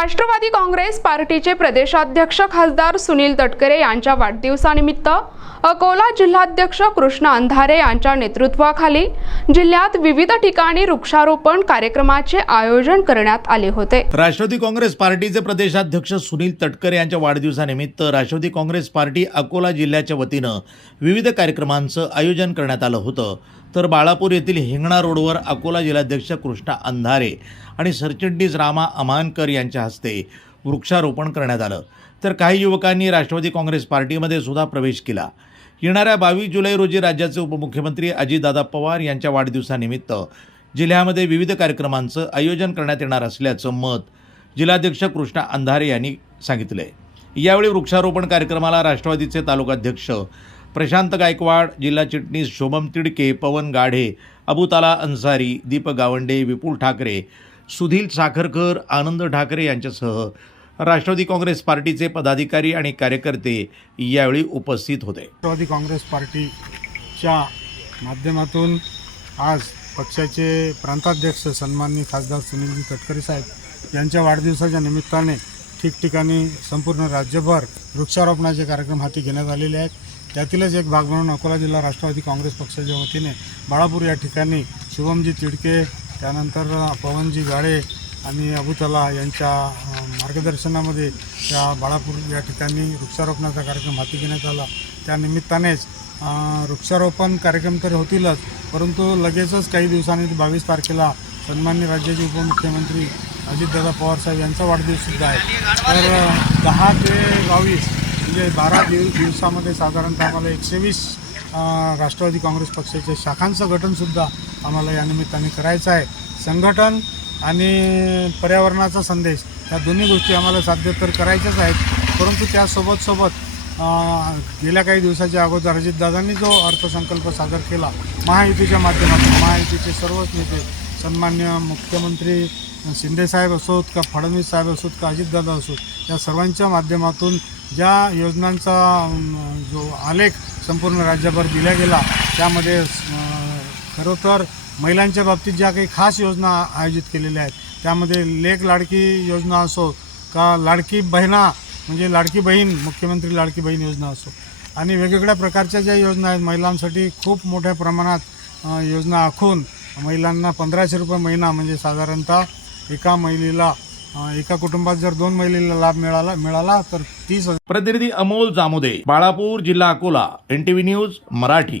राष्ट्रवादी काँग्रेस पार्टीचे प्रदेशाध्यक्ष खासदार सुनील तटकरे यांच्या वाढदिवसानिमित्त अकोला जिल्हाध्यक्ष कृष्णा अंधारे यांच्या नेतृत्वाखाली जिल्ह्यात विविध ठिकाणी वृक्षारोपण कार्यक्रमाचे आयोजन करण्यात आले होते। राष्ट्रवादी काँग्रेस पार्टीचे प्रदेशाध्यक्ष सुनील तटकरे यांच्या वाढदिवसानिमित्त राष्ट्रवादी काँग्रेस पार्टी अकोला जिल्ह्याच्या वतीनं विविध कार्यक्रमांचं आयोजन करण्यात आलं होतं। तर बाळापूर येथील हिंगणा रोडवर अकोला जिल्हाध्यक्ष कृष्णा अंधारे आणि सरचिटणीस रामा अमानकर यांच्या हस्ते वृक्षारोपण करण्यात आलं। तर काही युवकांनी राष्ट्रवादी काँग्रेस पार्टीमध्ये सुद्धा प्रवेश केला। येणाऱ्या 22 जुलै रोजी राज्याचे उपमुख्यमंत्री अजितदादा पवार यांच्या वाढदिवसानिमित्त जिल्ह्यामध्ये विविध कार्यक्रमांचं आयोजन करण्यात येणार असल्याचं मत जिल्हाध्यक्ष कृष्णा अंधारे यांनी सांगितले। यावेळी वृक्षारोपण कार्यक्रमाला राष्ट्रवादीचे तालुकाध्यक्ष प्रशांत गायकवाड, जिल्हा चिटणीस शोभम तिडके, पवन गाढे, अबुताला अन्सारी, दीपक गावंडे, विपुल ठाकरे, सुधील साखरकर, आनंद ठाकरे यांच्यासह राष्ट्रवादी काँग्रेस पार्टीचे पदाधिकारी आणि कार्यकर्ते यावेळी उपस्थित होते। राष्ट्रवादी काँग्रेस पार्टीच्या माध्यमातून आज पक्षाचे प्रांताध्यक्ष सन्माननीय खासदार सुनीलजी तटकरे साहेब यांच्या वाढदिवसाच्या निमित्ताने ठिकठिकाणी संपूर्ण राज्यभर वृक्षारोपणाचे कार्यक्रम हाती घेण्यात आलेले आहेत। त्यातीलच एक भाग म्हणून अकोला जिल्हा राष्ट्रवादी काँग्रेस पक्षाच्या वतीने बाळापूर या ठिकाणी शुभमजी तिडके, त्यानंतर पवनजी गाढे आणि अबुताला यांच्या मार्गदर्शनामध्ये त्या बाळापूर या ठिकाणी वृक्षारोपणाचा कार्यक्रम हाती घेण्यात आला। त्या निमित्तानेच वृक्षारोपण कार्यक्रम तर होतीलच, परंतु लगेचच काही दिवसांनी 22 तारखेला सन्माननीय राज्याचे उपमुख्यमंत्री अजितदादा पवार साहेब यांचा वाढदिवससुद्धा आहे। तर 10 ते 22 म्हणजे 12 दिवसामध्ये साधारणतः आम्हाला 120 राष्ट्रवादी काँग्रेस पक्षाच्या शाखांचं गठनसुद्धा आम्हाला या निमित्ताने करायचं आहे। संघटन आणि पर्यावरणाचा संदेश या दोन्ही गोष्टी आम्हाला साध्य तर करायच्याच आहेत, परंतु त्यासोबत गेल्या काही दिवसाच्या अगोदर अजितदादांनी जो अर्थसंकल्प सादर केला महायुतीच्या माध्यमातून, महायुतीचे सर्वच नेते सन्मान्य मुख्यमंत्री शिंदेसाहेब असोत का फडणवीस साहेब असोत का अजितदादा असोत, या सर्वांच्या माध्यमातून ज्या योजनांचा जो आलेख संपूर्ण राज्यभर दिला गेला त्यामध्ये खरं तर महिलांच्या बाबतीत ज्या काही खास योजना आयोजित केलेल्या आहेत त्यामध्ये लेक लाडकी योजना असो का लाडकी बहिणा म्हणजे लाडकी बहीण, मुख्यमंत्री लाडकी बहीण योजना असो आणि वेगवेगळ्या प्रकारच्या ज्या योजना आहेत महिलांसाठी खूप मोठ्या प्रमाणात योजना आखून महिलांना 1500 रुपये महिना म्हणजे साधारणतः एका महिलेला एका कुटुंबात जर 2 महिलेला लाभ मिळाला तर 30,000। प्रतिनिधी अमोल जामोदे, बाळापूर, जिल्हा अकोला, NTV न्यूज मराठी।